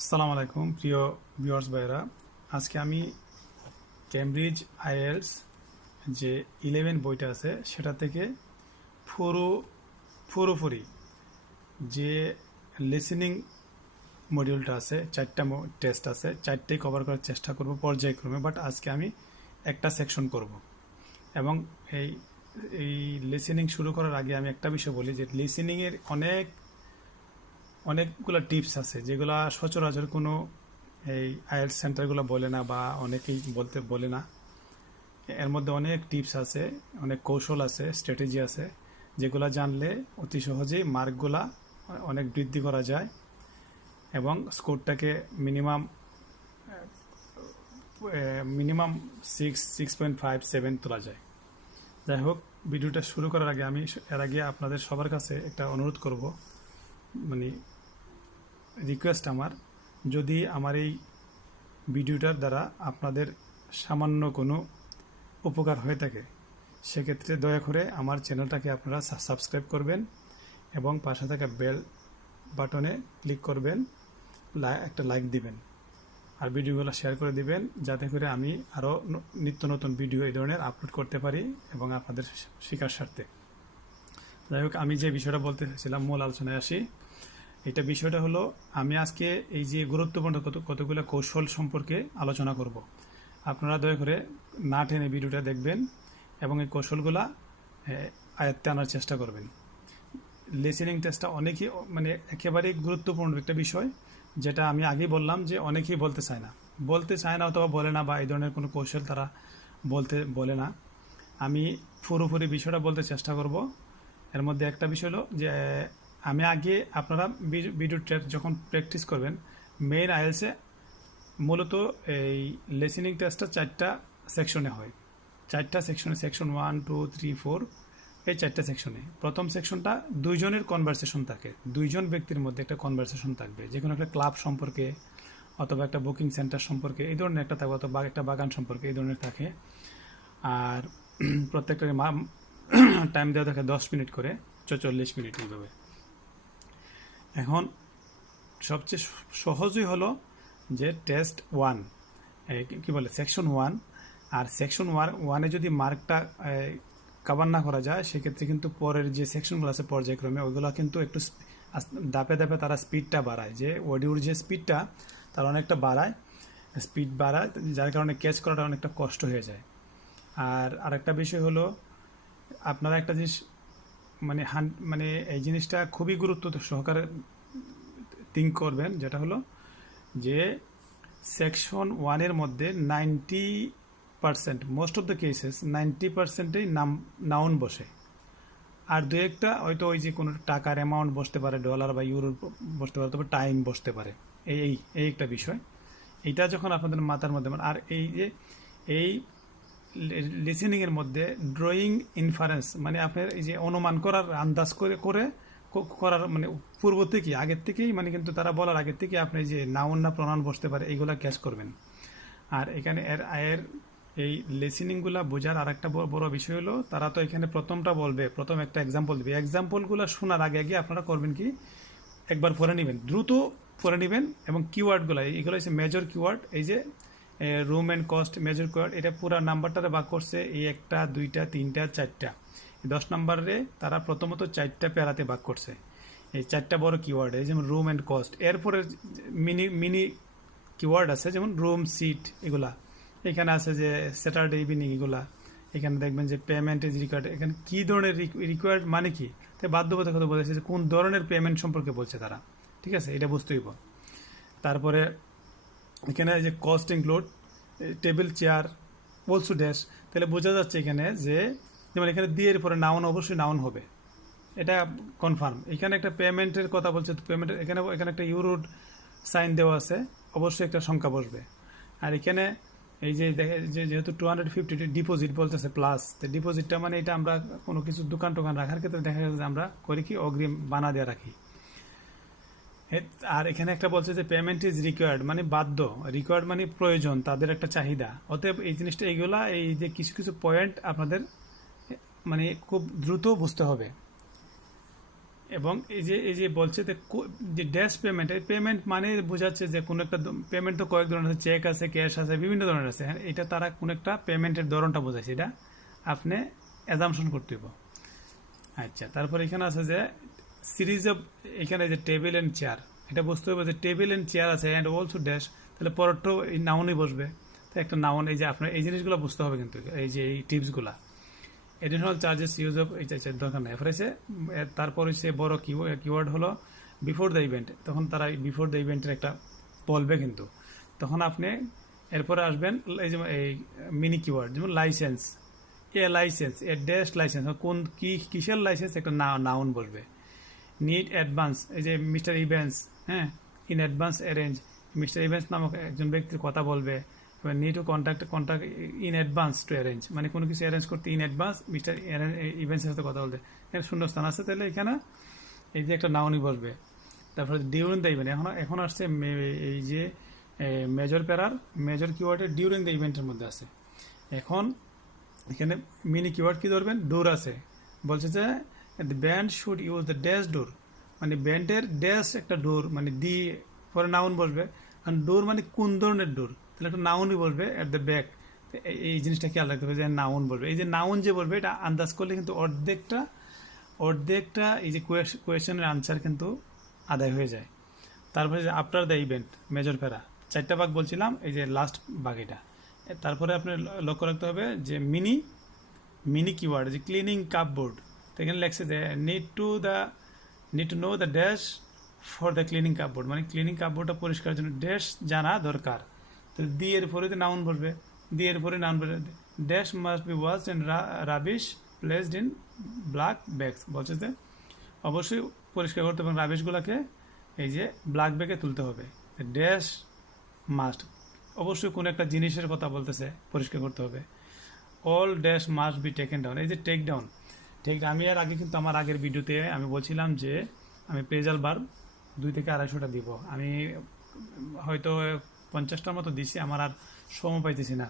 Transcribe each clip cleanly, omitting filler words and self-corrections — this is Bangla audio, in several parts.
আসসালামু আলাইকুম প্রিয় ভিউয়ার্স ভাইরা। আজকে আমি ক্যামব্রিজ আইএলস যে 11 বইটা আছে সেটা থেকে পুরো পুরোপুরি যে লিসেনিং মডিউলটা আছে, চারটা টেস্ট আছে, চারটেই কভার করার চেষ্টা করব পর্যায়ক্রমে। বাট আজকে আমি একটা সেকশন করব এবং এই এই লিসেনিং শুরু করার আগে আমি একটা বিষয় বলি যে লিসেনিংয়ের অনেকগুলো টিপস আছে যেগুলা সচরাচর কোনো এই আইএলটিএস সেন্টারগুলো বলে না বা অনেকেই বলে না। এর মধ্যে অনেক টিপস আছে, অনেক কৌশল আছে, স্ট্র্যাটেজি আছে যেগুলা জানলে অতি সহজেই মার্কগুলা অনেক বৃদ্ধি করা যায় এবং স্কোরটাকে মিনিমাম মিনিমাম 6.5-7 তোলা যায়। যাই হোক, ভিডিওটা শুরু করার আগে আমি এর আগে আপনাদের সবার কাছে একটা অনুরোধ করব, মানে রিকোয়েস্ট আমার, যদি আমার এই ভিডিওটার দ্বারা আপনাদের সামান্য কোনো উপকার হয়ে থাকে সেক্ষেত্রে দয়া করে আমার চ্যানেলটাকে আপনারা সাবস্ক্রাইব করবেন এবং পাশে থাকা বেল বাটনে ক্লিক করবেন, একটা লাইক দিবেন আর ভিডিওগুলো শেয়ার করে দিবেন যাতে করে আমি আরও নিত্য নতুন ভিডিও এই ধরনের আপলোড করতে পারি এবং আপনাদের শেখার স্বার্থে। যাই হোক, আমি যে বিষয়টা বলতে চাইছিলাম মূল আলোচনায় আসি। এটা বিষয়টা হলো, আমি আজকে এই যে গুরুত্বপূর্ণ কতগুলো কৌশল সম্পর্কে আলোচনা করব। আপনারা দয়া করে না টেনে ভিডিওটা দেখবেন এবং এই কৌশলগুলা আয়ত্তে আনার চেষ্টা করবেন। লিসেনিং টেস্টটা অনেকেই, মানে একেবারেই গুরুত্বপূর্ণ একটা বিষয়, যেটা আমি আগেই বললাম যে অনেকেই বলতে চায় না অথবা বলে না বা এই ধরনের কোনো কৌশল তারা বলে না। আমি পুরোপুরি বিষয়টা বলতে চেষ্টা করব। এর মধ্যে একটা বিষয় হলো যে আমি আগে, আপনারা ভিডিও যখন প্র্যাকটিস করবেন, মেইন আইএলসে মূলত এই লিসেনিং টেস্টটা 4টা সেকশনে হয়। 4টা সেকশনে, সেকশন 1, 2, 3, 4, এই 4টা সেকশনে প্রথম সেকশনটা দুইজনের কনভারসেশন থাকে, দুইজন ব্যক্তির মধ্যে একটা কনভারসেশন থাকবে, যে কোনো একটা ক্লাব সম্পর্কে অথবা একটা বুকিং সেন্টার সম্পর্কে এই ধরনের একটা থাকবে, অথবা একটা বাগান সম্পর্কে এই ধরনের থাকে। আর প্রত্যেকটা টাইম দেওয়া থাকে 10 মিনিট করে, 40 মিনিট এইভাবে। এখন সবচেয়ে সহজই হলো যে টেস্ট 1, কি বলে, সেকশন 1। আর সেকশন 1-এ যদি মার্কটা কভার না করা যায় সেক্ষেত্রে কিন্তু পরের যে সেকশনগুলো আছে পর্যায়ক্রমে ওইগুলো কিন্তু একটু ধাপে ধাপে তারা স্পিডটা বাড়ায়, যে অডিওর যে স্পিডটা তারা অনেকটা স্পিড বাড়ায়, যার কারণে ক্যাচ করাটা অনেকটা কষ্ট হয়ে যায়। আর আরেকটা বিষয় হলো, আপনারা একটা জিনিস মানে এই জিনিসটা খুবই গুরুত্ব সহকারে থিঙ্ক করবেন, যেটা হলো যে সেকশন 1-এর মধ্যে 90%, মোস্ট অফ দ্য কেসেস 90%-এই নাউন বসে। আর দু একটা হয়তো ওই যে কোনো টাকার অ্যামাউন্ট বসতে পারে, ডলার বা ইউরো বসতে পারে, তবে টাইম বসতে পারে। এই একটা বিষয়, এইটা যখন আপনাদের মাথার মধ্যে, আর এই যে এই লিসেনিংয়ের মধ্যে ড্রয়িং ইনফারেন্স, মানে আপনার এই যে অনুমান করার, আন্দাজ করার, মানে পূর্ব থেকে, আগের থেকেই, মানে কিন্তু তারা বলার আগের থেকে আপনি যে নাউন না প্রনাউন বসতে পারে এইগুলা ক্যাচ করবেন। আর এখানে এই লিসেনিংগুলা বোঝার আর একটা বড় বিষয় হলো, তারা তো এখানে প্রথমটা বলবে, প্রথম একটা এক্সাম্পল দিবে, এক্সাম্পলগুলো শোনার আগে আপনারা করবেন কি, একবার পড়ে নেবেন, দ্রুত পড়ে নেবেন এবং কিওয়ার্ডগুলো, এগুলো হচ্ছে মেজর কিওয়ার্ড। এই যে room and cost, major keyword, এটা পুরো নাম্বারটাতে ভাগ করছে, এই 1টা 2টা 3টা 4টা, 10 নম্বরে তারা প্রথমত 4টা প্যারাতে ভাগ করছে। এই 4টা বড় কিওয়ার্ড, এই যেমন রুম অ্যান্ড কস্ট, এরপরে মিনি কিওয়ার্ড আছে যেমন রুম, সিট, এগুলা এখানে আছে, যে স্যাটারডে ইভিনিং, এগুলা এখানে দেখবেন যে পেমেন্ট ইজ রিকোয়ার্ড, এখানে কি ধরনের রিকোয়ার্ড মানে কি, তাই বাধ্যবাধকতা বলেছে যে কোন ধরনের পেমেন্ট সম্পর্কে বলছে তারা, ঠিক আছে, এটা বুঝতে হইব। তারপরে এখানে যে cost include table, chair, also dash, তাহলে বোঝা যাচ্ছে এখানে যে, যেমন এখানে দিয়ে এর পরে নাউন, অবশ্যই নাউন হবে, এটা কনফার্ম। এখানে একটা পেমেন্টের কথা বলছে, পেমেন্টের এখানে একটা ইউরোড সাইন দেওয়া আছে, অবশ্যই একটা সংখ্যা বসবে। আর এখানে এই যে যেহেতু 250 ডিপোজিট বলতেছে প্লাস, তো ডিপোজিটটা মানে এটা আমরা কোনো কিছু দোকান টোকান রাখার ক্ষেত্রে দেখা যাচ্ছে আমরা করি কি, অগ্রিম বানা দিয়ে রাখি। আর এখানে একটা বলছে যে পেমেন্ট ইজ রিকোয়ার্ড, মানে বাধ্য, রিকোয়ার্ড মানে প্রয়োজন, তাদের একটা চাহিদা। অতএব এই জিনিসটা, এইগুলা, এই যে কিছু কিছু পয়েন্ট আপনাদের মানে খুব দ্রুত বুঝতে হবে। এবং এই যে বলছে যে ড্যাশ পেমেন্ট, এই পেমেন্ট মানে বোঝাচ্ছে যে কোনো একটা পেমেন্ট তো কয়েক ধরনের আছে, চেক আছে, ক্যাশ আছে, বিভিন্ন ধরনের আছে। হ্যাঁ, এটা তারা কোনো একটা পেমেন্টের ধরনটা বোঝাচ্ছে, এটা আপনি অ্যাজাম্পশন করতে হবে। আচ্ছা, তারপর এখানে আছে যে সিরিজ অফ, এখানে যে টেবিল অ্যান্ড চেয়ার, এটা বুঝতে হবে যে টেবিল অ্যান্ড চেয়ার আছে অ্যান্ড অলসো ড্যাশ, তাহলে পরটাও এই নাউনই বসবে। তো একটা নাউন, এই যে আপনার এই জিনিসগুলো বুঝতে হবে কিন্তু, এই যে এই টিপসগুলা। এডিশনাল চার্জেস ইউজ অফ, এই দরকার নেই। এরপর তারপর হচ্ছে বড় কিওয়ার্ড হলো বিফোর দ্য ইভেন্ট, তখন তারা বিফোর দ্য ইভেন্টের একটা বলবে কিন্তু, তখন আপনি এরপরে আসবেন এই যে এই মিনি কিওয়ার্ড, যেমন লাইসেন্স, এ ড্যাশ লাইসেন্স, কোন কিসের লাইসেন্স, একটা নাউন বলবে। নিড অ্যাডভান্স, এই যে মিস্টার ইভেন্স, হ্যাঁ, in advance arrange, mister Evans নামক একজন ব্যক্তির কথা বলবে। Need to contact in advance to arrange, মানে কোনো কিছু অ্যারেঞ্জ করতে ইন অ্যাডভান্স মিস্টার ইভেন্টসের সাথে কথা বলতে, এখানে শূন্যস্থান আছে, তাহলে এখানে এই যে একটা নাউনই বসবে। তারপরে ডিউরিং দ্য ইভেন্ট, এখন আসছে এই যে মেজর কিওয়ার্ডের ডিউরিং দ্য ইভেন্টের মধ্যে আছে। এখন এখানে মিনি কিওয়ার্ড কি ধরবেন, ডোর আছে, বলছে যে the band should use the dash door, মানে ব্যান্ডের ড্যাশ একটা ডোর, মানে দি পরে নাউন বসবে। কারণ ডোর মানে কোন ধরনের ডোর, তাহলে একটা নাউনই বলবে এট দ্য ব্যাক। এই জিনিসটা খেয়াল রাখতে হবে যে নাউন বলবে। এই যে নাউন যে বলবে, এটা আন্দাজ করলে কিন্তু অর্ধেকটা এই যে কোয়েশ্চেনের আনসার কিন্তু আদায় হয়ে যায়। তারপরে যে আফটার দ্য ইভেন্ট, মেজর প্যারা, 4টা ভাগ বলছিলাম, এই যে লাস্ট ভাগ এটা। তারপরে আপনার লক্ষ্য রাখতে হবে যে মিনি কিওয়ার্ড, যে ক্লিনিং কাপবোর্ড, তো এখানে লেখছে যে need to know the dash for the cleaning cupboard, মানে ক্লিনিং কাপবোর্ডটা পরিষ্কারের জন্য ড্যাশ জানা দরকার। তো দি এর পরে নাউন বলবে, দি এর পরে নাউন বলবে, dash must be wash and rubbish placed in black bags, বলছে যে অবশ্যই পরিষ্কার করতে হবে, রাবিশগুলোকে এই যে ব্ল্যাক ব্যাগে তুলতে হবে। ড্যাশ মাস্ট, অবশ্যই কোনো একটা জিনিসের কথা বলতেছে, পরিষ্কার করতে হবে। All dash must be taken down, এই যে টেক ডাউন, আমি এর আগে কিন্তু আমার আগের ভিডিওতে আমি বলছিলাম যে আমি প্রেজাল বার 2 থেকে 250টা দিব, আমি হয়তো 50টার মতো দিছি, আমার আর সময় পাইতেছি না।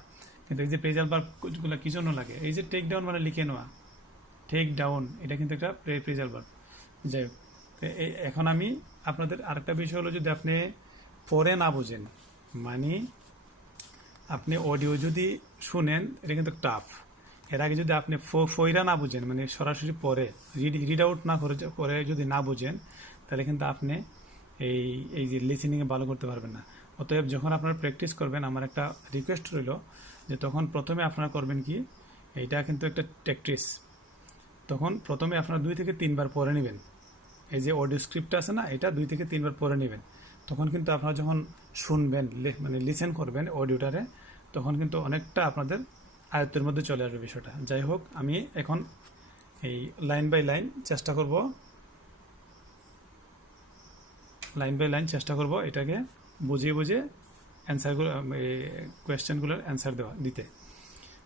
কিন্তু এই যে প্রেজাল বার গুলো কি জন্য লাগে, এই যে টেক ডাউন মানে লিখে নেওয়া, টেক ডাউন, এটা কিন্তু একটা প্রেজাল বার। যাই হোক, এখন আমি আপনাদের আরেকটা বিষয় হলো, যদি আপনি পরে না বুঝেন, মানে আপনি অডিও যদি শুনেন, এটা কিন্তু টাফ। এর আগে যদি আপনি ফইরা না বুঝেন, মানে সরাসরি পরে রিড আউট না করে যদি না বুঝেন, তাহলে কিন্তু আপনি এই যে লিসেনিংয়ে ভালো করতে পারবেন না। অতএব যখন আপনারা প্র্যাকটিস করবেন, আমার একটা রিকোয়েস্ট রইল যে তখন প্রথমে আপনারা করবেন কি, এইটা কিন্তু একটা প্র্যাকটিস, তখন প্রথমে আপনারা 2 থেকে 3 বার পড়ে নেবেন। এই যে অডিও স্ক্রিপ্টটা আছে না, এটা 2 থেকে 3 বার পড়ে নেবেন। তখন কিন্তু আপনারা যখন শুনবেন, মানে লিসেন করবেন অডিওটারে, তখন কিন্তু অনেকটা আপনাদের আয়ত্তের মধ্যে চলে আসবে বিষয়টা। যাই হোক, আমি এখন এই লাইন বাই লাইন চেষ্টা করব এটাকে বুঝিয়ে অ্যান্সারগুলো, কোয়েশ্চেনগুলোর অ্যান্সার দিতে।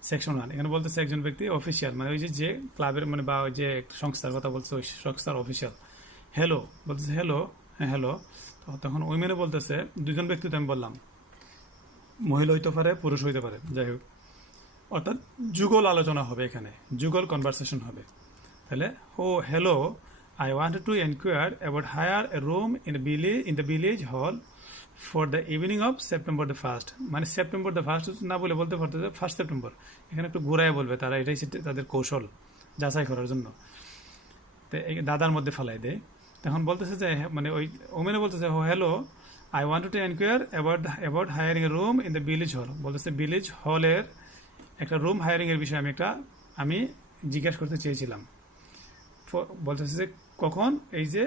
সেকশন 1, এখানে বলতেছে একজন ব্যক্তি অফিসিয়াল, মানে ওই যে ক্লাবের, মানে বা ওই যে সংস্থার কথা বলছে, ওই সংস্থার অফিসিয়াল। হ্যালো বলতেছে, হ্যালো, হ্যাঁ হ্যালো। তখন ওই মেনে বলতেছে, 2জন ব্যক্তি তো আমি বললাম, মহিলা হইতে পারে, পুরুষ হইতে পারে, যাই হোক, অর্থাৎ যুগল আলোচনা হবে, এখানে যুগল কনভারসেশন হবে। তাহলে, oh hello, I wanted to enquire about hire a room in the village hall for the evening of September the 1st, মানে সেপ্টেম্বর দ্য 1st না বলতে পারতো 1 সেপ্টেম্বর, এখানে একটু ঘুরায় বলবে তারা, এটাই তাদের কৌশল যাচাই করার জন্য। তো দাদার মধ্যে ফেলাই দেয়। তখন বলতেছে যে, মানে ওই ওমেনে বলতেছে, oh hello, I wanted to enquire about hiring a room in the village hall, বলতেছে ভিলেজ হলের একটা রুম হায়ারিং এর বিষয়ে আমি জিজ্ঞাসা করতে চেয়েছিলাম। বলতেছে যে কখন, এই যে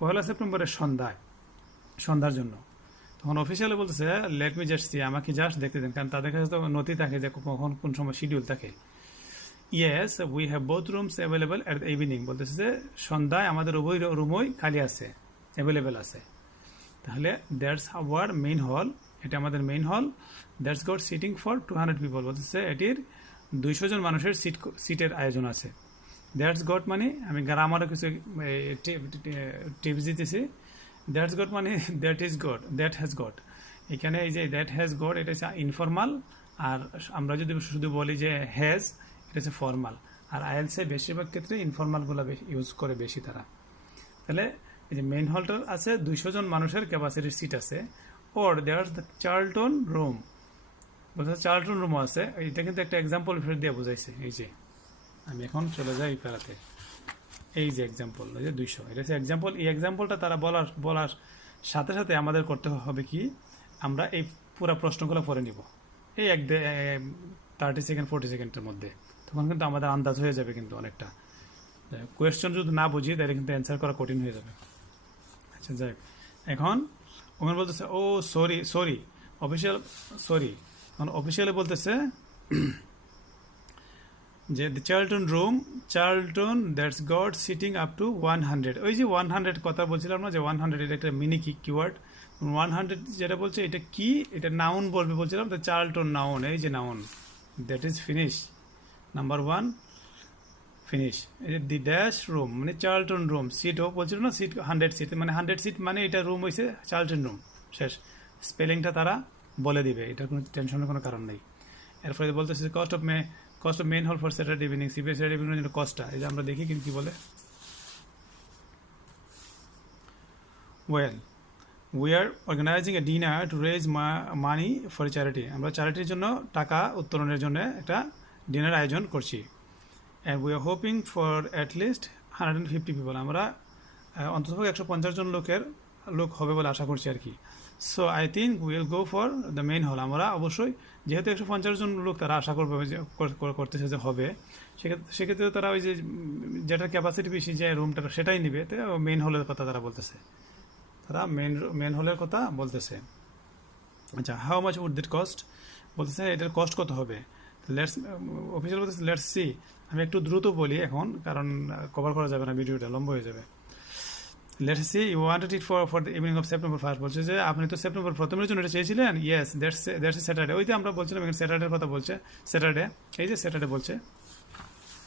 পহেলা সেপ্টেম্বরের সন্ধ্যার জন্য। তখন অফিসিয়ালে বলতেছে, লেট মি জাস্ট সি, আমাকে জাস্ট দেখতে দেন, কারণ তাদের কাছে তো নথি থাকে যে কখন কোন সময় শিডিউল থাকে। Yes, we have both rooms available at the evening, বলতেছে যে সন্ধ্যায় আমাদের উভয় রুমই খালি আছে, অ্যাভেলেবেল আছে। তাহলে দ্যাটস আওয়ার মেইন হল, এটা আমাদের main hall. That's got seating for 200 people, বলতেছে এটির 200 জন মানুষের সিটের আয়োজন আছে। দ্যাটস গট মানে, আমি গ্রামারও কিছু টিপস দিতেছি। দ্যাটস গট মানে that is goat, that has got, এখানে এই যে দ্যাট হ্যাজ গট, এটা হচ্ছে ইনফর্মাল। আর আমরা যদি শুধু বলি যে হ্যাজ, এটা হচ্ছে ফর্মাল। আর আইএলটিএস বেশিরভাগ ক্ষেত্রে ইনফর্মালগুলো ইউজ করে বেশি তারা। তাহলে এই যে মেইন হলটার আছে 200 জন মানুষের ক্যাপাসিটির সিট আছে, ওর দেয়ার দ্য চার্লটন রুম, বলছে চার্লটন রুমও আছে। এটা কিন্তু একটা এক্সাম্পল ফের দিয়ে বোঝাইছে। এই যে আমি এখন চলে যাই এই প্যারাতে, এই যে এক্সাম্পল, এই যে 200, এটা হচ্ছে এক্সাম্পল। এই এক্সাম্পলটা তারা বলার সাথে সাথে আমাদের করতে হবে কি, আমরা এই পুরো প্রশ্নগুলো পড়ে নিব এই 30 সেকেন্ড 40 সেকেন্ডের মধ্যে, তখন কিন্তু আমাদের আন্দাজ হয়ে যাবে কিন্তু অনেকটা। কোয়েশ্চন যদি না বুঝি তাহলে কিন্তু অ্যান্সার করা কঠিন হয়ে যাবে। আচ্ছা যাই, এখন ওমেন বলতেছে ও সরি অফিসিয়াল, সরি এখন অফিসিয়ালি বলতেছে যে the Charlton that's got seating up to 100। ওই যে 100 কথা বলছিলাম না, যে 100 এটা একটা মিনি কিওয়ার্ড। 100 যেটা বলছে এটা কি, এটা নাউন বলবে বলছিলাম, দ্য চার্লটন নাউন, এই যে noun, that is finish, number 1 finish. এই যে দি ড্যাশ রুম মানে চার্লটন রুম, সিটও বলছিল না, সিট 100 সিট, মানে 100 সিট মানে এটা রুম হয়েছে চার্লটন রুম, শেষ। স্পেলিংটা তারা বলে দিবে, এটা কোনো টেনশনের কোনো কারণ নেই। এরপরে বলতেছে cost of main hall for Saturday evening, CBS Saturday evening জন্য কস্টটা, এই যে আমরা দেখি কিন্তু কি বলে, well we are organizing a dinner to raise money for charity, আমরা চ্যারিটির জন্য টাকা উত্তোলনের জন্য একটা ডিনার আয়োজন করছি। And we are hoping for at least 150 people, আমরা অন্তত 150 জন লোক হবে বলে আশা করছি আর কি। So I think will go for the main হল, আমরা অবশ্যই যেহেতু 150 জন লোক তারা আশা করবে যে করতেছে যে হবে, সেক্ষেত্রে তারা ওই যে যেটার ক্যাপাসিটি বেশি যে রুমটা সেটাই নিবে, তো মেইন হলের কথা তারা বলতেছে, তারা মেইন হলের কথা বলতেছে। আচ্ছা, how much would that cost, বলতেছে এটার কস্ট কত হবে। অফিসিয়াল বলতেছে লেটস সি, আমি একটু দ্রুত বলি এখন, কারণ কভার করা যাবে না, ভিডিওটা লম্বা হয়ে যাবে। Let's see you wanted it for the evening of September 1st, বলছে যে আপনি তো সেপ্টেম্বর 1 জন্য এটা চেয়েছিলেন, ইয়েস দ্যাটস স্যাটারডে, ওই যে আমরা বলছিলাম এখানে স্যাটারডের কথা বলছে, স্যাটারডে, এই যে স্যাটারডে বলছে,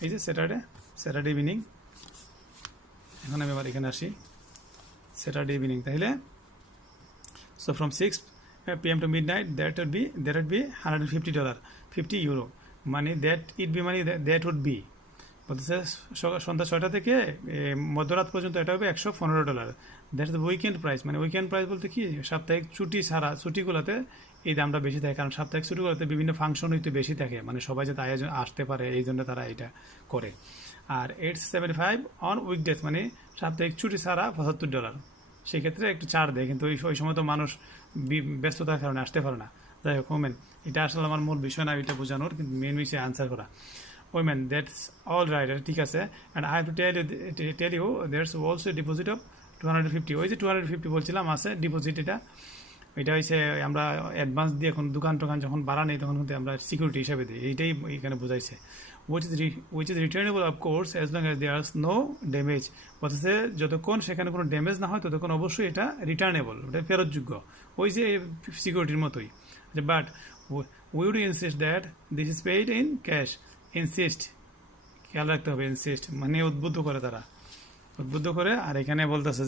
এই যে স্যাটারডে ইভিনিং। এখন আমি আবার এখানে আসি, স্যাটারডে ইভিনিং, তাহলে so from 6 PM to midnight that would be $150, 50 euro, মানে that would be, বলতেছে সন্ধ্যা 6টা থেকে মধ্যরাত পর্যন্ত এটা হবে $115। দ্যাটস দ্য উইকেন্ড প্রাইস, মানে উইকেন্ড প্রাইস বলতে কি, সাপ্তাহিক ছুটি ছাড়া ছুটিগুলোতে এই দামটা বেশি থাকে, কারণ সাপ্তাহিক ছুটিগুলোতে বিভিন্ন ফাংশন হইতে বেশি থাকে, মানে সবাই যাতে আয়োজন আসতে পারে এই জন্য তারা এটা করে। আর 875 অন উইকডেজ, মানে সাপ্তাহিক ছুটি ছাড়া $75, সেক্ষেত্রে একটু ছাড় দেয়, কিন্তু ওই সময় তো মানুষ ব্যস্ততার কারণে আসতে পারে না। যাই হোক, ওমেন, এটা আসলে আমার মূল বিষয় না এটা বোঝানোর, কিন্তু মেন বিষয়ে আনসার করা। ওমেন, দ্যাটস অল রাইট, ঠিক আছে। And I have to tell you that's also deposit of 250, ওই যে 250 বলছিলাম আছে ডিপোজিট, এটা হচ্ছে আমরা অ্যাডভান্স দিয়ে এখন দোকান টোকান যখন বাড়া নেই তখন কিন্তু আমরা সিকিউরিটি হিসাবে দিই, এইটাই এখানে বোঝাইছে। which is returnable of course as long as there is no damage, বলতেছে যতক্ষণ সেখানে কোনো ড্যামেজ না হয় ততক্ষণ অবশ্যই এটা রিটার্নেবল, এটা ফেরতযোগ্য, ওই যে সিকিউরিটির মতোই। But we would insist that this is paid in cash, insist, খেয়াল রাখতে হবে, ইনসিস্ট মানে উদ্বুদ্ধ করে, তারা উদ্বুদ্ধ করে। আর এখানে বলতেছে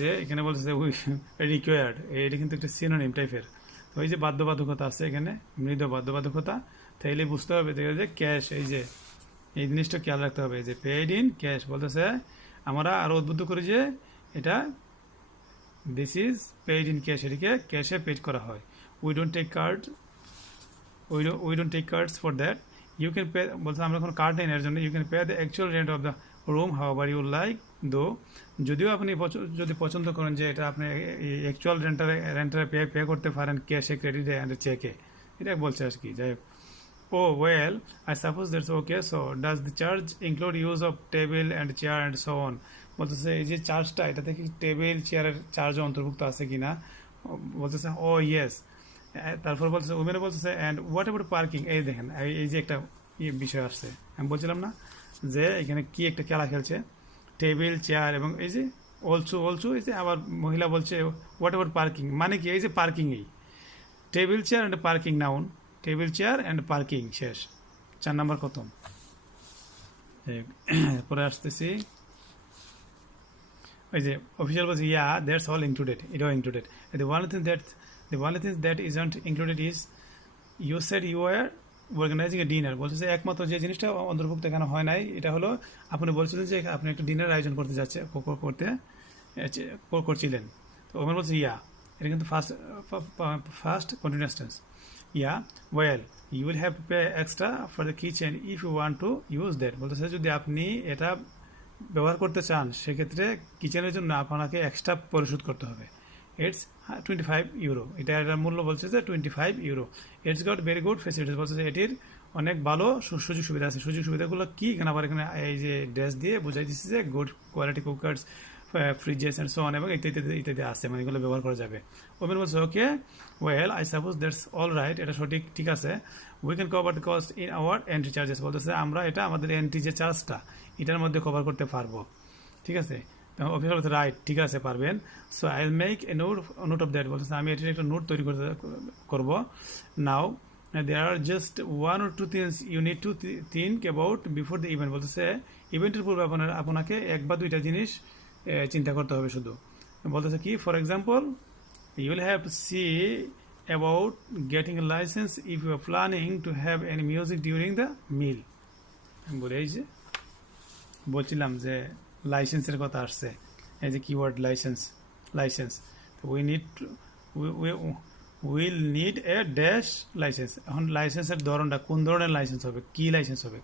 যে এখানে বলতেছে রিকোয়ার্ড, এটা কিন্তু একটা সিনোনিম টাইপের, তো ওই যে বাধ্যবাধকতা আছে এখানে, মৃদু বাধ্যবাধকতা, তাইলে বুঝতে হবে যে ক্যাশ, এই যে এই জিনিসটা খেয়াল রাখতে হবে, যে পেইড ইন ক্যাশ, বলতেছে আমরা আরো উদ্বুদ্ধ করি যে এটা this is paid in cash, এটিকে ক্যাশে পেড করা হয়। We don't take cards for that, you can pay, বলছে আমরা কোনো কার্ড নেই এর জন্য, you can pay the actual rent of the room however you like, though যদিও আপনি যদি পছন্দ করেন যে এটা আপনি অ্যাকচুয়াল রেন্টারে পে করতে পারেন ক্যাশে, ক্রেডিটে অ্যান্ড চেকে, এটা বলছে আর কি। যাই হোক, oh well, I suppose that's okay, so does the charge include use of table and chair and so on, বলতেছে এই যে চার্জটা এটা থেকে টেবিল চেয়ারের চার্জও অন্তর্ভুক্ত আছে কিনা, বলতেছে ও ইয়েস। তারপর বলতেছে ওমেনে বলতেছে অ্যান্ড হোয়াট অ্যাবাউট পার্কিং, এই দেখেন এই যে একটা বিষয় আসছে, আমি বলছিলাম না যে এখানে কি একটা খেলা খেলছে, টেবিল চেয়ার এবং এই যে অলসো এই যে আবার মহিলা বলছে হোয়াট অ্যাবাউট পার্কিং, মানে কি এই যে পার্কিং, এই table chair and parking, noun table chair and parking, শেষ, 4 নম্বর খতম। পরে আসতেছি, ওই যে অফিসিয়াল বলছে ইয়া দ্যাটস অল ইনক্লুডেড, এটাও included. The only thing that isn't included is you said you were organizing a dinner, বলছে যে একমাত্র যে জিনিসটা অন্তর্ভুক্ত এখানে হয় নাই এটা হলো আপনি বলছিলেন যে আপনি একটা ডিনার আয়োজন করতে করছিলেন। তো ওমেন বলছে ইয়া, এটা কিন্তু first continuous tense. Yeah well you will have to pay extra for the kitchen if you want to use that, বলতেছে যদি আপনি এটা ব্যবহার করতে চান সেক্ষেত্রে কিচেনের জন্য আপনাকে এক্সট্রা পরিশোধ করতে হবে। ইটস 25 ইউরো, এটার মূল্য বলছে যে 25 euro. It's goat very good facilities, বলছে যে এটির অনেক ভালো সুযোগ সুবিধা আছে। সুযোগ সুবিধাগুলো কি এখানে আবার এখানে এই যে ড্রেস দিয়ে বোঝাই দিচ্ছে যে good quality cookers, fridges and so on এবং ইত্যাদি ইত্যাদি আছে, মানে এগুলো ব্যবহার করা যাবে। ওমেন বলছে ওকে well I suppose that's all right, এটা সঠিক ঠিক আছে। We can cover the cost in our entry charges, বলতেছে আমরা এটা আমাদের এন্ট্রি যে চার্জটা এটার মধ্যে কভার করতে পারবো, ঠিক আছে। অফিসার বলছে রাইট, ঠিক আছে পারবেন। So I will make a note of that, বলতেছে আমি এটির একটা নোট তৈরি করবো। নাও there are just one or two things you need to think about before the event, বলতেছে ইভেন্টের পূর্বে আপনাকে এক বা দুইটা জিনিস চিন্তা করতে হবে শুধু। বলতেছে কি for example you will have to see about getting a license if you are planning to have any music during the meal। আমি বলে এই যে বলছিলাম যে লাইসেন্সের কথা আসছে, এই যে keyword licence we need will need a dash licence. এখন লাইসেন্সের ধরনটা কোন ধরনের লাইসেন্স হবে, কি লাইসেন্স হবে,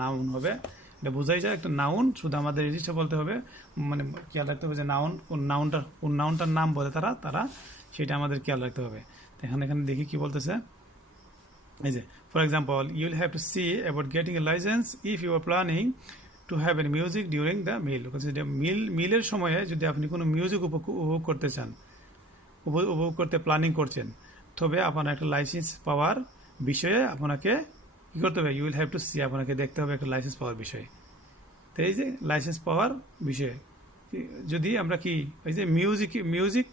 নাউন হবে, এটা বোঝাই যায় একটা নাউন। শুধু আমাদের এই জিনিসটা বলতে হবে, মানে খেয়াল রাখতে হবে যে কোন নাউনটার নাম বলে তারা সেটা আমাদের খেয়াল রাখতে হবে। এখানে দেখি কি বলতেছে, এই যে for example you will have to see about getting a licence if you are planning to have an music during the meal. মিলের সময়ে যদি আপনি কোনো মিউজিক উপভোগ করতে চান, উপভোগ করতে প্ল্যানিং করছেন, তবে আপনার একটা লাইসেন্স পাওয়ার বিষয়ে আপনাকে কী করতে হবে, you will have to see, আপনাকে দেখতে হবে একটা লাইসেন্স পাওয়ার বিষয়ে। তো এই যে লাইসেন্স পাওয়ার বিষয়ে যদি আমরা কি ওই যে মিউজিক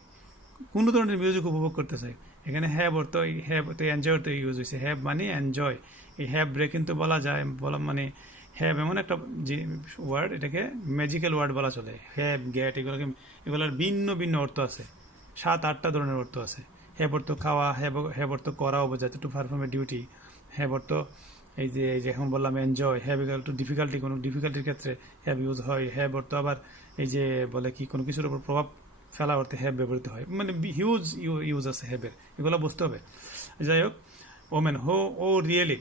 কোন ধরনের মিউজিক উপভোগ করতে চাই, এখানে হ্যাভ অর্থ এনজয় অর্থ ইউজ হয়েছে, হ্যাভ মানে এনজয়। এই হ্যাভ ব্রে কিন্তু বলা যায়, মানে হ্যাভ এমন একটা যে ওয়ার্ড, এটাকে ম্যাজিক্যাল ওয়ার্ড বলা চলে। হ্যাভ গেট এগুলোর ভিন্ন ভিন্ন অর্থ আছে, 7-8টা ধরনের অর্থ আছে। হ্যাভ অর্থ খাওয়া, হ্যাভ অর্থ করা বোঝাচ্ছে, to perform A duty. Have অর্থ এই যে এখন বললাম enjoy. Have equal to difficulty, কোনো ডিফিকাল্টির ক্ষেত্রে হ্যাভ ইউজ হয়। হ্যাভ অর্থ আবার এই যে বলে কি কোনো কিছুর উপর প্রভাব ফেলা অর্থে হ্যাভ ব্যবহৃত হয়, মানে হিউজ ইউজ আছে হ্যাভের, এগুলো বুঝতে হবে। যাই হোক ওমেন ও রিয়েলি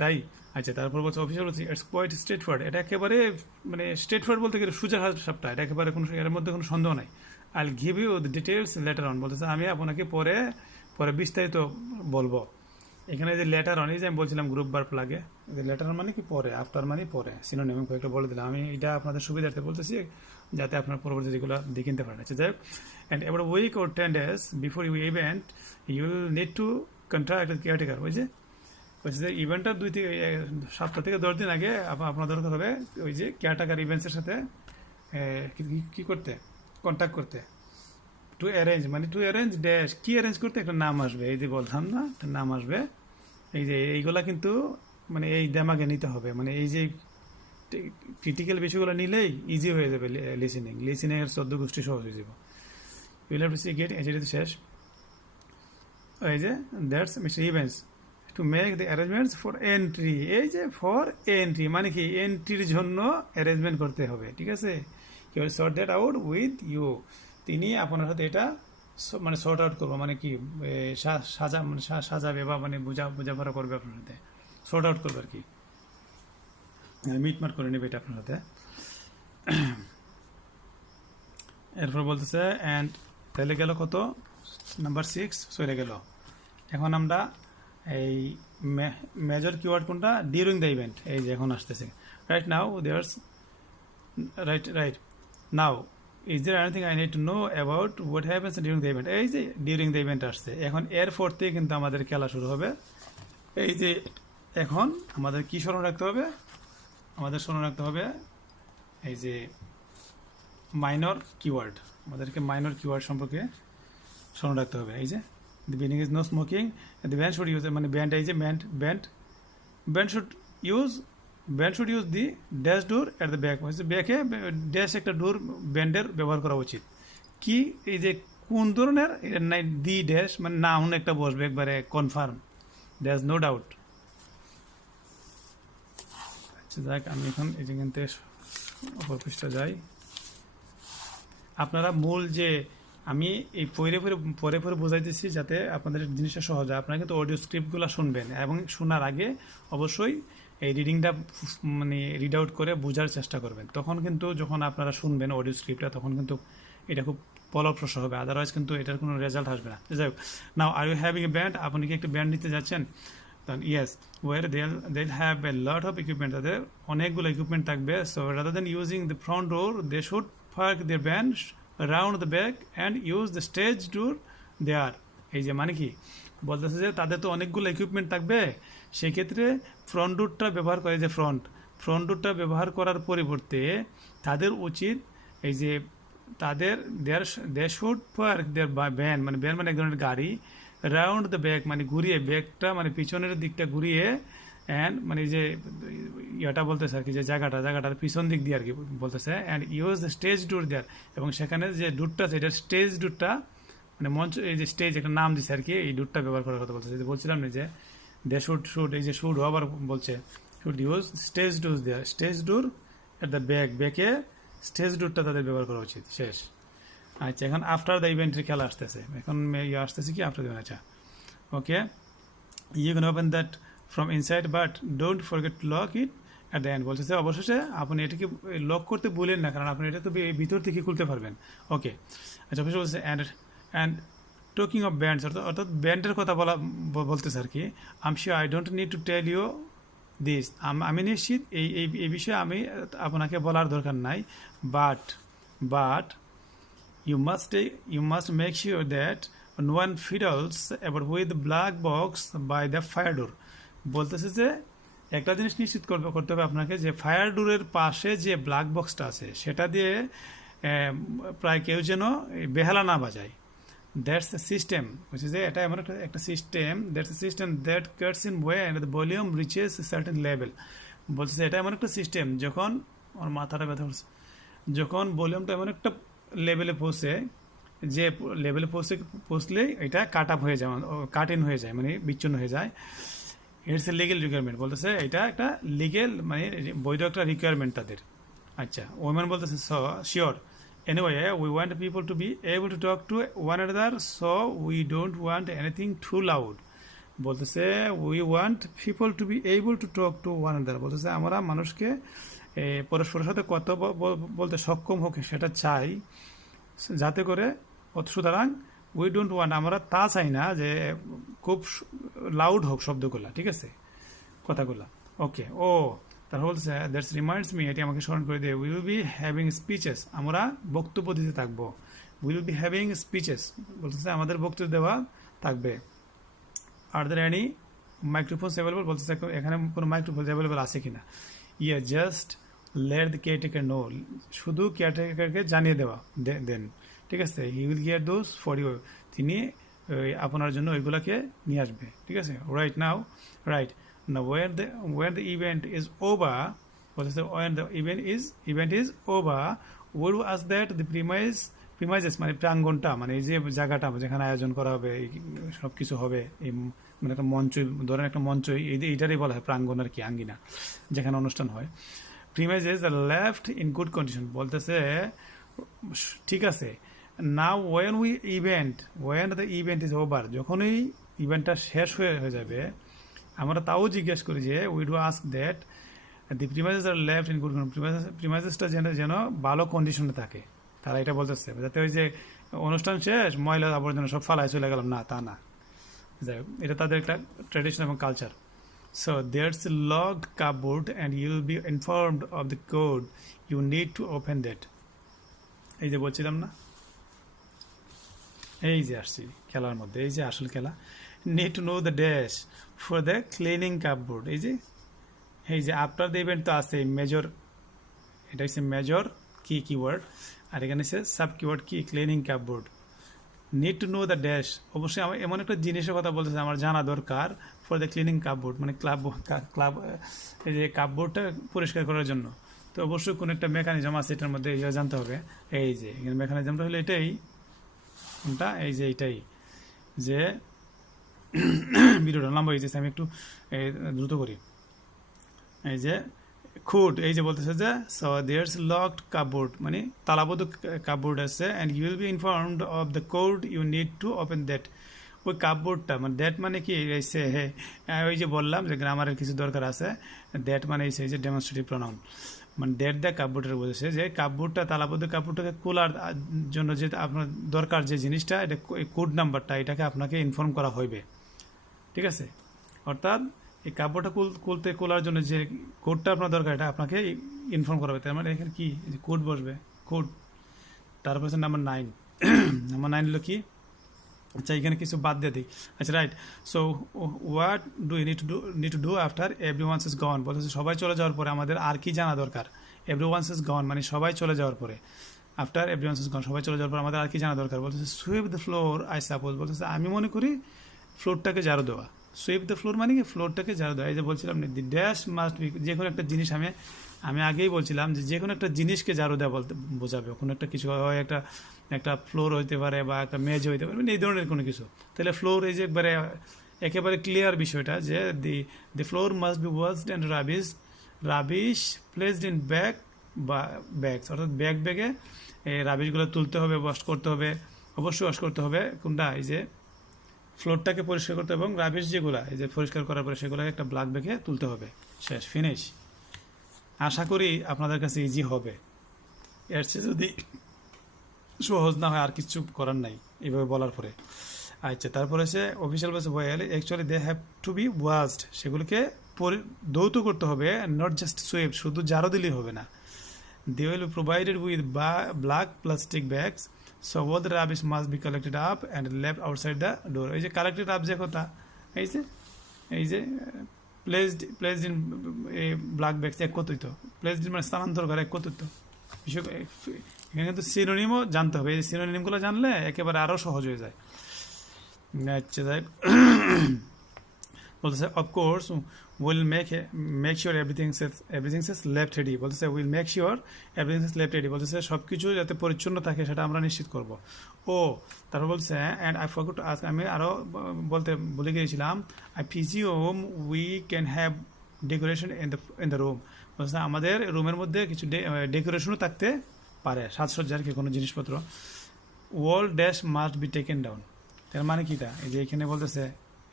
তাই, আচ্ছা তারপর বলছে অফিসার বলছে ইটস কোয়াইট স্ট্রেট ফরওয়ার্ড, এটা একেবারে মানে স্ট্রেট ফরওয়ার্ড বলতে গেলে সোজা সাপটা, এটা একেবারে কোনো এর মধ্যে কোনো সন্দেহ নাই। I will give you the details later on, বলতেছে আমি আপনাকে পরে বিস্তারিত বলবো। এখানে যে লেটার অন, এই যে আমি বলছিলাম গ্রুপ ভার্ব লাগে, লেটার মানে কি পরে, আফটার মানে পরে, সিনোনিম কয়েকটা বলে দিলাম। আমি এটা আপনাদের সুবিধার্থে বলতেছি যাতে আপনার পরবর্তী যেগুলো দিয়ে কিনতে পারেন। আচ্ছা যাই হোক, অ্যান্ড এবার week or 10 days before you event you will need to contract caretaker. ওই যে ইভেন্টটার 2 সপ্তাহ থেকে 10 দিন আগে আপনার দরকার হবে ওই যে কেয়ারটেকার ইভেন্টসের সাথে কি করতে, কন্ট্যাক্ট করতে। টু অ্যারেঞ্জ মানে টু অ্যারেঞ্জ ড্যাশ, কি অ্যারেঞ্জ করতে একটা নাম আসবে, এই যে বললাম না একটা নাম আসবে। এই যে এইগুলা কিন্তু মানে এই দেমাগে নিতে হবে, মানে এই যে ক্রিটিক্যাল বিষয়গুলো নিলেই ইজি হয়ে যাবে লিসেনিং এর 14 গোষ্ঠী সহজ হয়ে যাবে। Will have to see get aged শেষ, এই যে that's mister events to make the arrangements for entry. এই যে ফর এন্ট্রি মানে কি এন্ট্রির জন্য অ্যারেঞ্জমেন্ট করতে হবে, ঠিক আছে। He will sort that out with you, তিনি আপনার সাথে এটা মানে সর্ট আউট করবো, মানে কি সাজাবে বা মানে বোঝাপড়া করবে আপনার সাথে, সর্ট আউট করবে আর কি, মিটমাট করে নেবে এটা আপনার সাথে। এরপর বলতেছে অ্যান্ড তাহলে গেল কত, নাম্বার 6 চলে গেল। এখন আমরা এই মেজর কিওয়ার্ড কোনটা, ডিউরিং দ্য ইভেন্ট, এই যে এখন আসতেছে। Right now there's right now is there anything I need to know about what happens during the event. এই যে ডিউরিং দ্য ইভেন্ট আসছে, এখন এরপর থেকে কিন্তু আমাদের খেলা শুরু হবে। এই যে এখন আমাদের কি স্মরণ রাখতে হবে, আমাদের স্মরণ রাখতে হবে এই যে মাইনর কিওয়ার্ড, আমাদেরকে মাইনর কিওয়ার্ড সম্পর্কে স্মরণ রাখতে হবে। এই যে the beginning is no smoking, and the band should use মানে ব্যান্ড, এই যে band should use the dash door at the back, মানে ব্যাকে ড্যাশ একটা ডোর ব্যান্ডের ব্যবহার করা উচিত। কি এই যে কোন ধরনের, এটা নাই দি ড্যাশ মানে নাউন একটা বসবে একবারে confirm, there is no doubt. আচ্ছা যাক, আমি এখন এই যেখান থেকে অপর পৃষ্ঠা যাই। আপনারা মূল যে আমি এই পরে পরে বোঝাইতেছি যাতে আপনাদের জিনিসটা সহজ হয়। আপনারা কিন্তু অডিও স্ক্রিপ্টগুলো শুনবেন এবং শোনার আগে অবশ্যই এই রিডিংটা মানে রিড আউট করে বোঝার চেষ্টা করবেন। তখন কিন্তু যখন আপনারা শুনবেন অডিও স্ক্রিপ্টটা তখন কিন্তু এটা খুব ফলপ্রসূ হবে, আদারওয়াইজ কিন্তু এটার কোনো রেজাল্ট আসবে না। যাই হোক, now are you having a band, আপনি কি একটা ব্যান্ড নিতে যাচ্ছেন? তখন yes, we're they'll have a lot of equipment, তাদের অনেকগুলো ইকুইপমেন্ট থাকবে। So rather than using the front door they should park their band around the back and use the stage door there। এই যে মানে কি বলতেছে যে তাদের তো অনেকগুলো ইকুইপমেন্ট থাকবে, সেক্ষেত্রে ফ্রন্ট ডোরটা ব্যবহার করে, যে ফ্রন্ট ডোরটা ব্যবহার করার পরিবর্তে তাদের উচিত এই যে তাদের they should park their van, মানে ভ্যান মানে এক ধরনের গাড়ি, রাউন্ড দ্য ব্যাক মানে ঘুরিয়ে, ব্যাকটা মানে পিছনের দিকটা ঘুরিয়ে, অ্যান্ড মানে যে ইয়েটা বলতেছে আর কি, যে জায়গাটার পিছন দিক দিয়ে আর কি বলতেছে, and use the stage door দেয়ার, এবং সেখানে যে ডোরটা আছে এটা স্টেজ ডোরটা মানে মঞ্চ, এই যে স্টেজ একটা নাম দিছে আর কি, এই ডোরটা ব্যবহার করার কথা বলতেছে। বলছিলাম না যে দে শুড এই যে শুড আবার বলছে should use stage door there, stage door at the ব্যাকে স্টেজ ডোরটা তাদের ব্যবহার করা উচিত। শেষ। আচ্ছা, এখন আফটার দ্য ইভেন্টের খেলা আসতেছে, এখন আসতেছে কি আফটার দ্য ইভেন্ট। আচ্ছা okay, you can open that from inside but don't forget to lock it at the end. বলতেছে অবশেষে আপনি এটাকে লক করতে ভুলেন না, কারণ আপনি এটা তো ভিতর থেকে খুলতে পারবেন। ওকে আচ্ছা, অবশ্যই বলছে অ্যান্ড টকিং অফ ব্যান্ডস, অর্থাৎ ব্যান্ডের কথা বলতেছে আর কি। I am sure I don't need to tell you this, আমি নিশ্চিত এই বিষয়ে আমি আপনাকে বলার দরকার নাই, but you must make sure that no one fiddles about with the black box by the fire door। বলতেছে যে একটা জিনিস নিশ্চিত করতে হবে আপনাকে, যে ফায়ার ডোরের পাশে যে ব্ল্যাক বক্সটা আছে সেটা দিয়ে প্রায় কেউ যেন বেহালা না বাজায়। দ্যাটস দ্য সিস্টেম, বলছে যে এটা এমন একটা system, that's the system that cuts in when the volume reaches certain level. বলছে এটা এমন একটা সিস্টেম, যখন আমার মাথাটা ব্যথা হচ্ছে, যখন ভলিউমটা এমন একটা লেভেলে পৌঁছে, যে লেভেলে পৌঁছলে এটা কাট আপ হয়ে যায়, কাট ইন হয়ে যায়, মানে বিচ্ছিন্ন হয়ে যায়। ইটস এ লিগেল রিকোয়ারমেন্ট, বলতেছে এটা একটা লিগেল মানে বৈধ একটা রিকোয়ারমেন্ট তাদের। আচ্ছা, ওমেন বলতেছে sure anyway we want people to be able to talk to one another, so we don't want anything too loud. বলতেছে we want people to be able to talk to one another, বলতেছে আমরা মানুষকে পরস্পরের সাথে কথা বলতে সক্ষম হোক সেটা চাই, যাতে করে সুতরাং উই ডোন্ট ওয়ান্ট, আমরা তা চাই না যে খুব লাউড হোক শব্দগুলা, ঠিক আছে কথাগুলা। ওকে, ও তারপর বলতেছে দ্যাটস রিমাইন্ডস মি, এটি আমাকে স্মরণ করে দিয়ে, we will be having speeches, আমরা বক্তব্য দিতে থাকবো। We will be having speeches, বলতেছে আমাদের বক্তব্য দেওয়া থাকবে। আর দের এনি মাইক্রোফোনস অ্যাভেলেবল, বলতেছে এখানে কোনো মাইক্রোফোন অ্যাভেলেবল আছে কিনা। Yeah just let the caretaker know, শুধু কেয়ারটেকারকে জানিয়ে দেওয়া দেন, ঠিক আছে। He will get those for you, তিনি আপনার জন্য ওইগুলাকে নিয়ে আসবে, ঠিক আছে। Right now when the event is over, when the event is over, we will ask that the premises মানে প্রাঙ্গণটা, মানে এই যে জায়গাটা যেখানে আয়োজন করা হবে, সব কিছু হবে, এই মানে একটা মঞ্চ, ধরেন একটা মঞ্চ, এইটারই বলা হয় প্রাঙ্গণ আর কি, আঙ্গিনা যেখানে অনুষ্ঠান হয়। premises are left in good condition, বলতেছে ঠিক আছে। now when the event is over, যখন এই ইভেন্টটা শেষ হয়ে যাবে, আমরা তাও জিজ্ঞেস করি যে we do ask that the premises are left in good condition, প্রিমাইসেসটা যেন ভালো কন্ডিশনে থাকে, তারা এটা বলতেছে, যাতে ওই যে অনুষ্ঠান শেষ ময়লা আবর্জনা সব ফালায় চলে গেলাম না, তা না। যাই হোক, এটা তাদের একটা ট্র্যাডিশন এবং culture. So there's a locked cupboard and you'll be informed of the code you need to open that। এই যে বলছিলাম না, এই যে আসছি খেলার মধ্যে, এই যে আসল খেলা। need to know the dash for the cleaning cupboard, এই যে আফটার দ্য ইভেন্ট তো আছে মেজর, এটা হচ্ছে মেজর কিওয়ার্ড, আর এখানে হচ্ছে সাব কিওয়ার্ড কি cleaning cupboard. Need to know the dash, অবশ্যই আমার এমন একটা জিনিসের কথা বলতেছে আমার জানা দরকার, ফর দ্য ক্লিনিং কাপবোর্ড মানে ক্লাব এই যে কাপবোর্ডটা পরিষ্কার করার জন্য। তো অবশ্যই কোনো একটা মেকানিজম আছে এটার মধ্যে, জানতে হবে। এই যে এখানে মেকানিজমটা হলো এটাই, কোনটা, এই যে এইটাই, যে ভিডিওটা লম্বা হয়ে যাচ্ছে, আমি একটু দ্রুত করি। এই যে খুড এই যে বলতেছে যে সো দেয়ার্স লকড কাপবোর্ড মানে তালাবদ্ধ কাপবোর্ড আছে and you will be informed of the code you need to open that. ওই কাপবোর্ডটা মানে দ্যাট মানে কি এসে ওই যে বললাম যে গ্রামারের কিছু দরকার আছে, দ্যাট মানে এসে যে ডেমনস্ট্রেটিভ প্রনাউন মানে দ্যাট দ্য কাপবোর্ডের বলেছে যে কাপবোর্ডটা তালাবদ্ধ কাপবোর্ডটাকে খোলার জন্য যে আপনার দরকার যে জিনিসটা এটা কোড নাম্বারটা এটাকে আপনাকে ইনফর্ম করা হইবে, ঠিক আছে। অর্থাৎ এই কাপড়টা খোলার জন্য যে কোডটা আপনার দরকার এটা আপনাকে ইনফর্ম করা হবে। তার মানে এখানে কি কোড বসবে, কোড। তারপর হচ্ছে নাম্বার 9 নাম্বার 9 হলো কি, আচ্ছা এখানে কিছু বাদ দিয়ে দিই। আচ্ছা right, so what do you need to do after everyone's is gone, বলতেছে সবাই চলে যাওয়ার পরে আমাদের আর কি জানা দরকার। এভরিওয়ানস ইজ গন মানে সবাই চলে যাওয়ার পরে, আফটার এভরিওয়ানস ইজ গন সবাই চলে যাওয়ার পরে আমাদের আর কি জানা দরকার। বলতেছে sweep the floor I suppose, বলতেছে আমি মনে করি ফ্লোরটাকে ঝাড়ু দেওয়া। সুইপ দ্য ফ্লোর মানে কি ফ্লোরটাকে ঝাড়ু দেওয়া। এই যে বলছিলাম দি ড্যাশ মাস্ট বি, যে কোনো একটা জিনিস আমি আগেই বলছিলাম যে কোনো একটা জিনিসকে ঝাড়ু দেওয়া বলতে বোঝাবে। কোনো একটা কিছু হয়, একটা ফ্লোর হইতে পারে বা একটা মেজ হইতে পারে, মানে এই ধরনের কোনো কিছু। তাহলে ফ্লোর এই যে একেবারে ক্লিয়ার বিষয়টা যে দি floor must be washed and rubbish placed in bag বা ব্যাগস, অর্থাৎ ব্যাগে এই রাবিশগুলো তুলতে হবে, ওয়াশ করতে হবে, অবশ্যই ওয়াশ করতে হবে। কোনটা এই যে ফ্লোরটাকে পরিষ্কার করতে হবে এবং রাবিশ যেগুলো এই যে পরিষ্কার করার পরে সেগুলোকে একটা ব্ল্যাক ব্যাগে তুলতে হবে। শেষ, ফিনিশ। আশা করি আপনাদের কাছে ইজি হবে। এর চেয়ে যদি সহজ না হয় আর কিছু করার নাই এইভাবে বলার পরে। আচ্ছা তারপরে সে অফিসিয়াল বলছে well actually they have to be washed, সেগুলিকে ধৌত করতে হবে, নট জাস্ট সুইপ, শুধু ঝাড়ু দিলেই হবে না। They will be provided with black plastic bags, so all the rubbish must be collected up and left outside the door. এই যে কালেক্টেড আপ যে কথা, এই যে প্লেসড ইন ব্ল্যাক ব্যাগস একত্রিত, প্লেসড ইন মানে স্থানান্তর করা, একত্রিত বিষয়। এখানে কিন্তু সিনোনিমও জানতে হবে, এই সিনোনিমগুলো জানলে একেবারে আরও সহজ হয়ে যায়। আচ্ছা যাই বলতেছে of course will make sure everything's left ready, বলতেছে will make sure everything's left ready, বলতেছে সব কিছু যাতে পরিচ্ছন্ন থাকে সেটা আমরা নিশ্চিত করব। ও তারপর বলছে and I forgot to ask, আমি আরও বলতে ভুলে গিয়েছিলাম, I presume we can have decoration in the room, বলছে আমাদের রুমের মধ্যে কিছু ডেকোরেশনও থাকতে পারে, সাজসজ্জার কি কোনো জিনিসপত্র। Wall dash must be taken down, তার মানে কিটা এই যে এখানে বলতেছে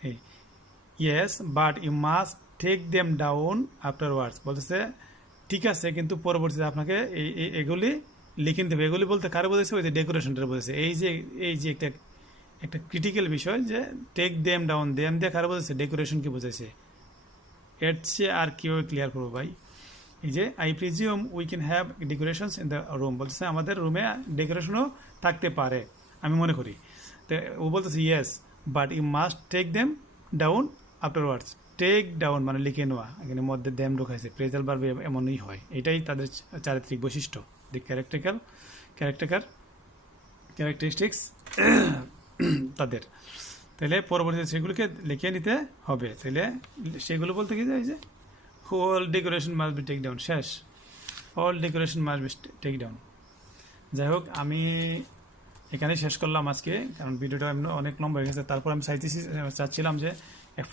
এই yes but you must take them down afterwards, বলতেছে ঠিক আছে কিন্তু পরবর্তীতে আপনাকে এগুলি লিখে নিতে হবে। এগুলি বলতে কারে বোঝাচ্ছে, ওই যে ডেকোরেশনটা বোঝাচ্ছে। এই যে একটা ক্রিটিক্যাল বিষয় যে টেক দেম ডাউন, দেম দিয়ে কারে বোঝাচ্ছে, ডেকোরেশন কি বোঝাচ্ছে। এর চেয়ে আর কীভাবে ক্লিয়ার করবো ভাই। এই যে I presume we can have decorations in the room, বলতেছে আমাদের রুমে ডেকোরেশনও থাকতে পারে আমি মনে করি। তো ও বলতেছে yes but you must take them down afterwards, take down মানে লিখে নেওয়া, এখানে মধ্যে দেম ঢুকাইছে, প্রেজাল বাড়বে এমনই হয়। এটাই তাদের চারিত্রিক বৈশিষ্ট্য, দি ক্যারেক্টারিস্টিক্স তাদের। তাহলে পরবর্তীতে সেগুলোকে লিখে নিতে হবে। তাহলে সেগুলো বলতে কি যায় যে whole decoration must be take down, শেষ, whole decoration must be take down. যাই হোক আমি এখানে শেষ করলাম আজকে, কারণ ভিডিওটা এমনি অনেক লম্বা হয়ে গেছে। তারপর আমি চাচ্ছিলাম যে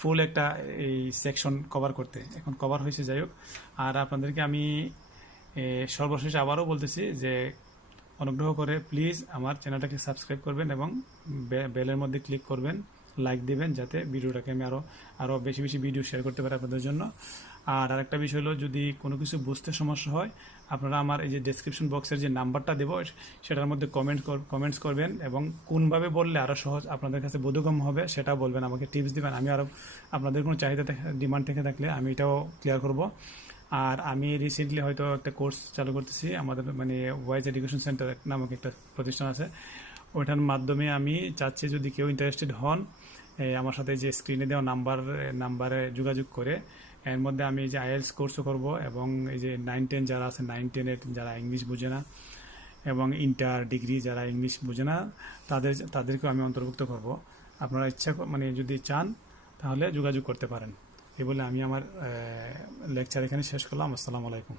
ফুল একটা এই সেকশন কভার করতে, এখন কভার হয়েছে। যাই হোক, আর আপনাদেরকে আমি সর্বশেষ আবারও বলতেছি যে অনুগ্রহ করে প্লিজ আমার চ্যানেলটাকে সাবস্ক্রাইব করবেন এবং বেলের মধ্যে ক্লিক করবেন, লাইক দিবেন, যাতে ভিডিওটাকে আমি আরও বেশি বেশি ভিডিও শেয়ার করতে পারি আপনাদের জন্য। আর আরেকটা বিষয় হলো, যদি কোনো কিছু বুঝতে সমস্যা হয় আপনারা আমার এই যে ডেসক্রিপশন বক্সের যে নাম্বারটা দেবো সেটার মধ্যে কমেন্টস করবেন এবং কোনভাবে বললে আরও সহজ আপনাদের কাছে বোধগম্য হবে সেটা বলবেন, আমাকে টিপস দিবেন। আমি আরও আপনাদের কোনো চাহিদা ডিমান্ড থেকে থাকলে আমি এটাও ক্লিয়ার করব। আর আমি রিসেন্টলি হয়তো একটা কোর্স চালু করতেছি, আমাদের মানে ওয়াইজ এডুকেশন সেন্টার নামক একটা প্রতিষ্ঠান আছে, ওইটার মাধ্যমে আমি চাচ্ছি যদি কেউ ইন্টারেস্টেড হন আমার সাথে যে স্ক্রিনে দেওয়া নাম্বারে যোগাযোগ করে, এর মধ্যে আমি যে আইএলস কোর্সও করব এবং এই যে 9-10 যারা আছে, 9-10 যারা ইংলিশ বোঝে না এবং ইন্টার ডিগ্রি যারা ইংলিশ বোঝে না তাদেরকেও আমি অন্তর্ভুক্ত করব। আপনারা ইচ্ছা মানে যদি চান তাহলে যোগাযোগ করতে পারেন। এই বলে আমি আমার লেকচার এখানে শেষ করলাম। আসসালামু আলাইকুম।